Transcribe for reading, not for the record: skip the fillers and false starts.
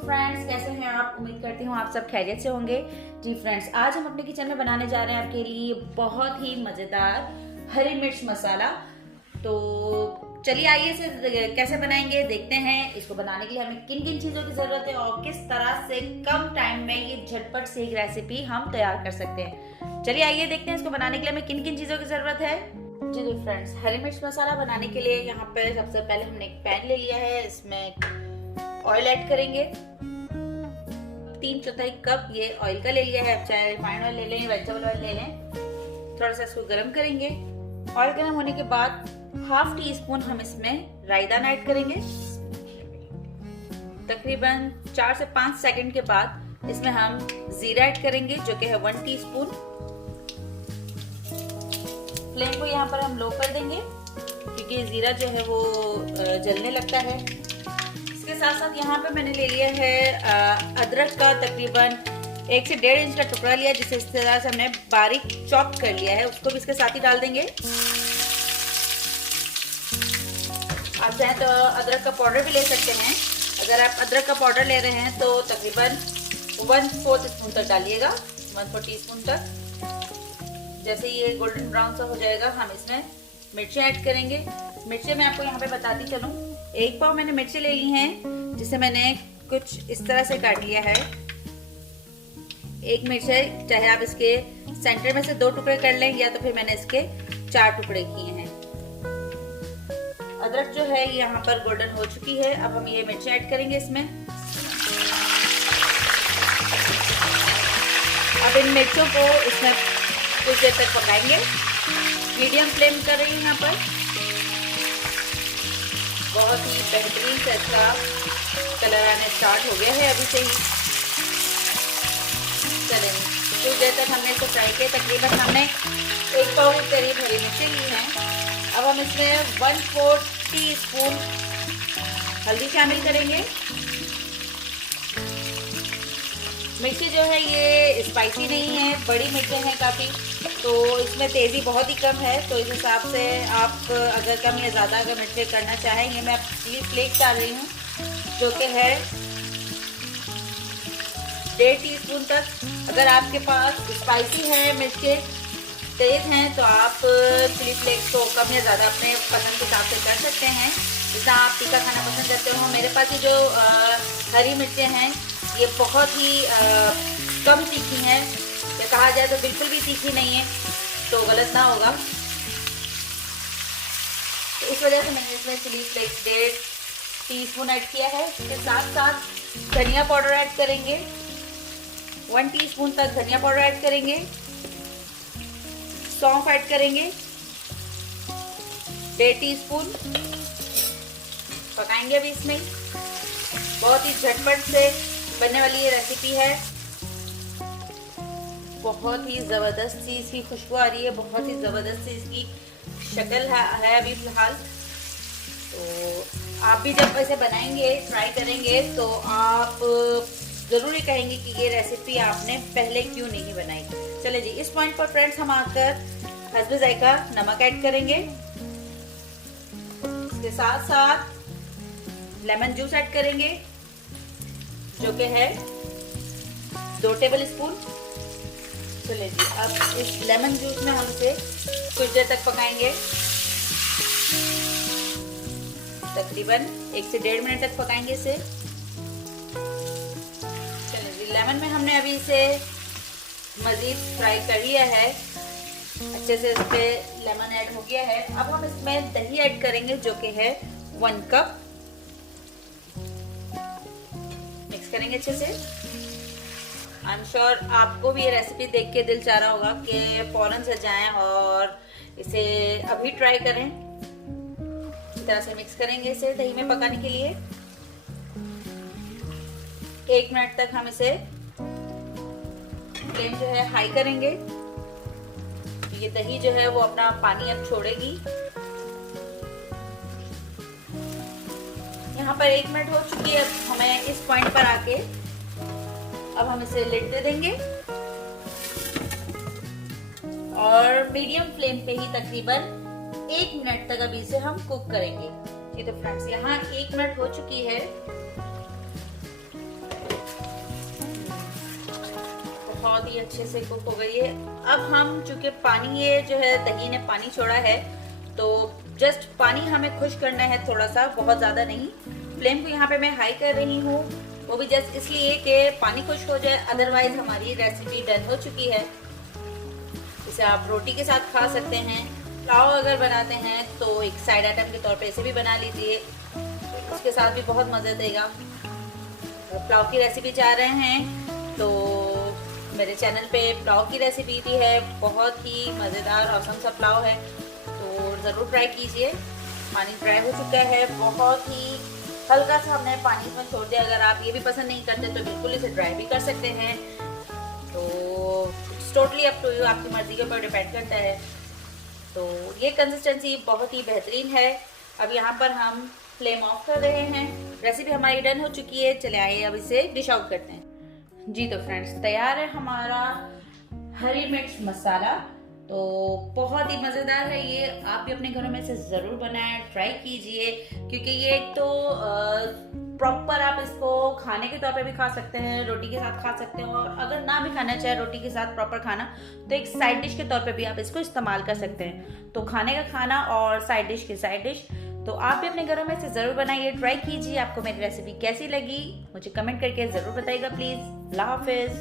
Friends, कैसे हैं आप? उम्मीद करती हूँ आप सब खैरियत से होंगे। जी फ्रेंड्स, आज हम अपने किचन में बनाने जा रहे हैं आपके लिए बहुत ही मज़ेदार हरी मिर्च मसाला। तो चलिए आइए इसे कैसे बनाएंगे देखते हैं। इसको बनाने के लिए हमें किन किन चीज़ों की ज़रूरत है और किस तरह से कम टाइम में ये झटपट से एक रेसिपी हम तैयार कर सकते हैं। चलिए आइए देखते हैं इसको बनाने के लिए हमें किन किन चीज़ों की ज़रूरत है। जी फ्रेंड्स, हरी मिर्च मसाला बनाने के लिए यहाँ पर सबसे पहले हमने एक पैन ले लिया है। इसमें ऑयल ऐड करेंगे। 3/4 कप ये ऑयल का ले लिया है। आप चाहे रिफाइंड ऑयल ले लें, वेजिटेबल ऑयल ले लें। थोड़ा सा इसको गर्म करेंगे। ऑयल गर्म होने के बाद 1/2 टीस्पून हम इसमें राई दाना ऐड करेंगे। तकरीबन 4 से 5 सेकंड के बाद इसमें हम जीरा ऐड करेंगे जो कि है 1 टीस्पून। फ्लेम को यहाँ पर हम लो कर देंगे क्योंकि जीरा जो है वो जलने लगता है। इसके साथ साथ यहाँ पे मैंने ले लिया है अदरक का तकरीबन 1 से 1.5 इंच का टुकड़ा लिया, जिसे इस तरह से हमने बारीक चॉप कर लिया है। उसको भी इसके साथ ही डाल देंगे। आप चाहें तो अदरक का पाउडर भी ले सकते हैं। अगर आप अदरक का पाउडर ले रहे हैं तो तकरीबन 1/4 स्पून तक डालिएगा, 1/4 टीस्पून तक। जैसे ये गोल्डन ब्राउन सा हो जाएगा हम इसमें मिर्ची ऐड करेंगे। मिर्ची मैं आपको यहाँ पे बताती चलूँ। 1 पाव मैंने मिर्ची ले ली हैं, जिसे मैंने कुछ इस तरह से काट लिया है। एक मिर्च है, चाहे आप इसके सेंटर में से 2 टुकड़े कर लें या तो फिर मैंने इसके 4 टुकड़े किए हैं। अदरक जो है यहाँ पर गोल्डन हो चुकी है। अब हम ये मिर्ची ऐड करेंगे इसमें। अब इन मिर्चों को इसमें कुछ देर तक पकाएंगे। मीडियम फ्लेम कर रही हूँ यहाँ पर। बहुत ही बेहतरीन से इसका कलर आने स्टार्ट हो गया है अभी से ही। चलें, कुछ देर तक हमने इसको फ्राई किया। तकरीबन हमने 1 पाव के करीब हरी मिर्ची ली हैं। अब हम इसमें 1/4 टीस्पून हल्दी शामिल करेंगे। मिर्ची जो है ये स्पाइसी नहीं है, बड़ी मिर्चें हैं काफ़ी, तो इसमें तेज़ी बहुत ही कम है। तो इस हिसाब से आप अगर कम या ज़्यादा अगर मिर्ची करना चाहेंगे, मैं चिली फ्लेक्स डाल रही हूँ जो कि है 1.5 टीस्पून तक। अगर आपके पास स्पाइसी है, मिर्चें तेज़ हैं, तो आप चिली फ्लेक्स को कम या ज़्यादा अपने पसंद के हिसाब से कर सकते हैं, जितना आप तीखा खाना पसंद करते हो। मेरे पास ये जो हरी मिर्चें हैं ये बहुत ही कम तीखी हैं, या कहा जाए तो बिल्कुल भी तीखी नहीं है, तो गलत ना होगा। तो इस वजह से मैंने इसमें चिली फ्लेक्स 1.5 टीस्पून ऐड किया है। इसके साथ साथ धनिया पाउडर ऐड करेंगे। 1 टीस्पून तक धनिया पाउडर ऐड करेंगे। सौंफ ऐड करेंगे 1.5 टीस्पून। पकाएंगे अभी इसमें। बहुत ही झटपट से बनने वाली ये रेसिपी है। बहुत ही ज़बरदस्त सी इसकी खुशबू आ रही है, बहुत ही ज़बरदस्त सी इसकी शक्ल है अभी फ़िलहाल। तो आप भी जब ऐसे बनाएंगे, ट्राई करेंगे, तो आप ज़रूर कहेंगे कि ये रेसिपी आपने पहले क्यों नहीं बनाई। चले जी, इस पॉइंट पर फ्रेंड्स हम आकर हस्बे ज़ायका नमक ऐड करेंगे। इसके साथ साथ लेमन जूस ऐड करेंगे जो कि है 2 टेबल स्पून। चलिए जी, अब इस लेमन जूस में हम इसे कुछ देर तक पकाएंगे। तकरीबन 1 से 1.5 मिनट तक पकाएंगे इसे। चलिए जी, लेमन में हमने अभी इसे मज़ीद फ्राई कर लिया है। अच्छे से इस पे लेमन ऐड हो गया है। अब हम इसमें दही ऐड करेंगे जो कि है 1 कप। मिक्स करेंगे अच्छे से। आई एम श्योर आपको भी ये रेसिपी देख के दिल चाह रहा होगा कि फौरन से जाएं और इसे अभी ट्राई करें। इस तरह से मिक्स करेंगे इसे दही में पकाने के लिए। 1 मिनट तक हम इसे फ्लेम जो है हाई करेंगे। ये दही जो है वो अपना पानी अब छोड़ेगी। यहाँ पर 1 मिनट हो चुकी है। अब हमें इस पॉइंट पर आके अब हम इसे लिड दे देंगे और मीडियम फ्लेम पे ही तकरीबन 1 मिनट तक अभी इसे हम कुक करेंगे। ये तो फ्रेंड्स यहाँ 1 मिनट हो चुकी है। बहुत ही अच्छे से कुक हो गई है। अब हम चूंकि पानी, ये जो है दही ने पानी छोड़ा है, तो जस्ट पानी हमें खुश करना है थोड़ा सा, बहुत ज़्यादा नहीं। फ्लेम को यहाँ पे मैं हाई कर रही हूँ, वो भी जस्ट इसलिए कि पानी खुश हो जाए, अदरवाइज हमारी रेसिपी डन हो चुकी है। इसे आप रोटी के साथ खा सकते हैं। पुलाव अगर बनाते हैं तो एक साइड आइटम के तौर पे इसे भी बना लीजिए, उसके साथ भी बहुत मज़ा देगा। पुलाव की रेसिपी चाह रहे हैं तो मेरे चैनल पे पुलाव की रेसिपी भी है, बहुत ही मज़ेदार औसम सा पुलाव है, तो ज़रूर ट्राई कीजिए। पानी ड्राई हो चुका है, बहुत ही हल्का सा हमने पानी इसमें छोड़ दिया। अगर आप ये भी पसंद नहीं करते तो बिल्कुल इसे ड्राई भी कर सकते हैं, तो टोटली अप टू यू, आपकी मर्जी के ऊपर डिपेंड करता है। तो ये कंसिस्टेंसी बहुत ही बेहतरीन है। अब यहाँ पर हम फ्लेम ऑफ कर रहे हैं। रेसिपी हमारी डन हो चुकी है। चले आइए अब इसे डिश आउट करते हैं। जी तो फ्रेंड्स, तैयार है हमारा हरी मिर्च मसाला। तो बहुत ही मज़ेदार है ये, आप भी अपने घरों में से ज़रूर बनाएं, ट्राई कीजिए, क्योंकि ये एक तो प्रॉपर आप इसको खाने के तौर पे भी खा सकते हैं, रोटी के साथ खा सकते हैं, और अगर ना भी खाना चाहे रोटी के साथ प्रॉपर खाना, तो एक साइड डिश के तौर पे भी आप इसको इस्तेमाल कर सकते हैं। तो खाने का खाना और साइड डिश की साइड डिश। तो आप भी अपने घरों में से ज़रूर बनाइए, ट्राई कीजिए। आपको मेरी रेसिपी कैसी लगी मुझे कमेंट करके ज़रूर बताइएगा प्लीज़। अल्लाह हाफिज़।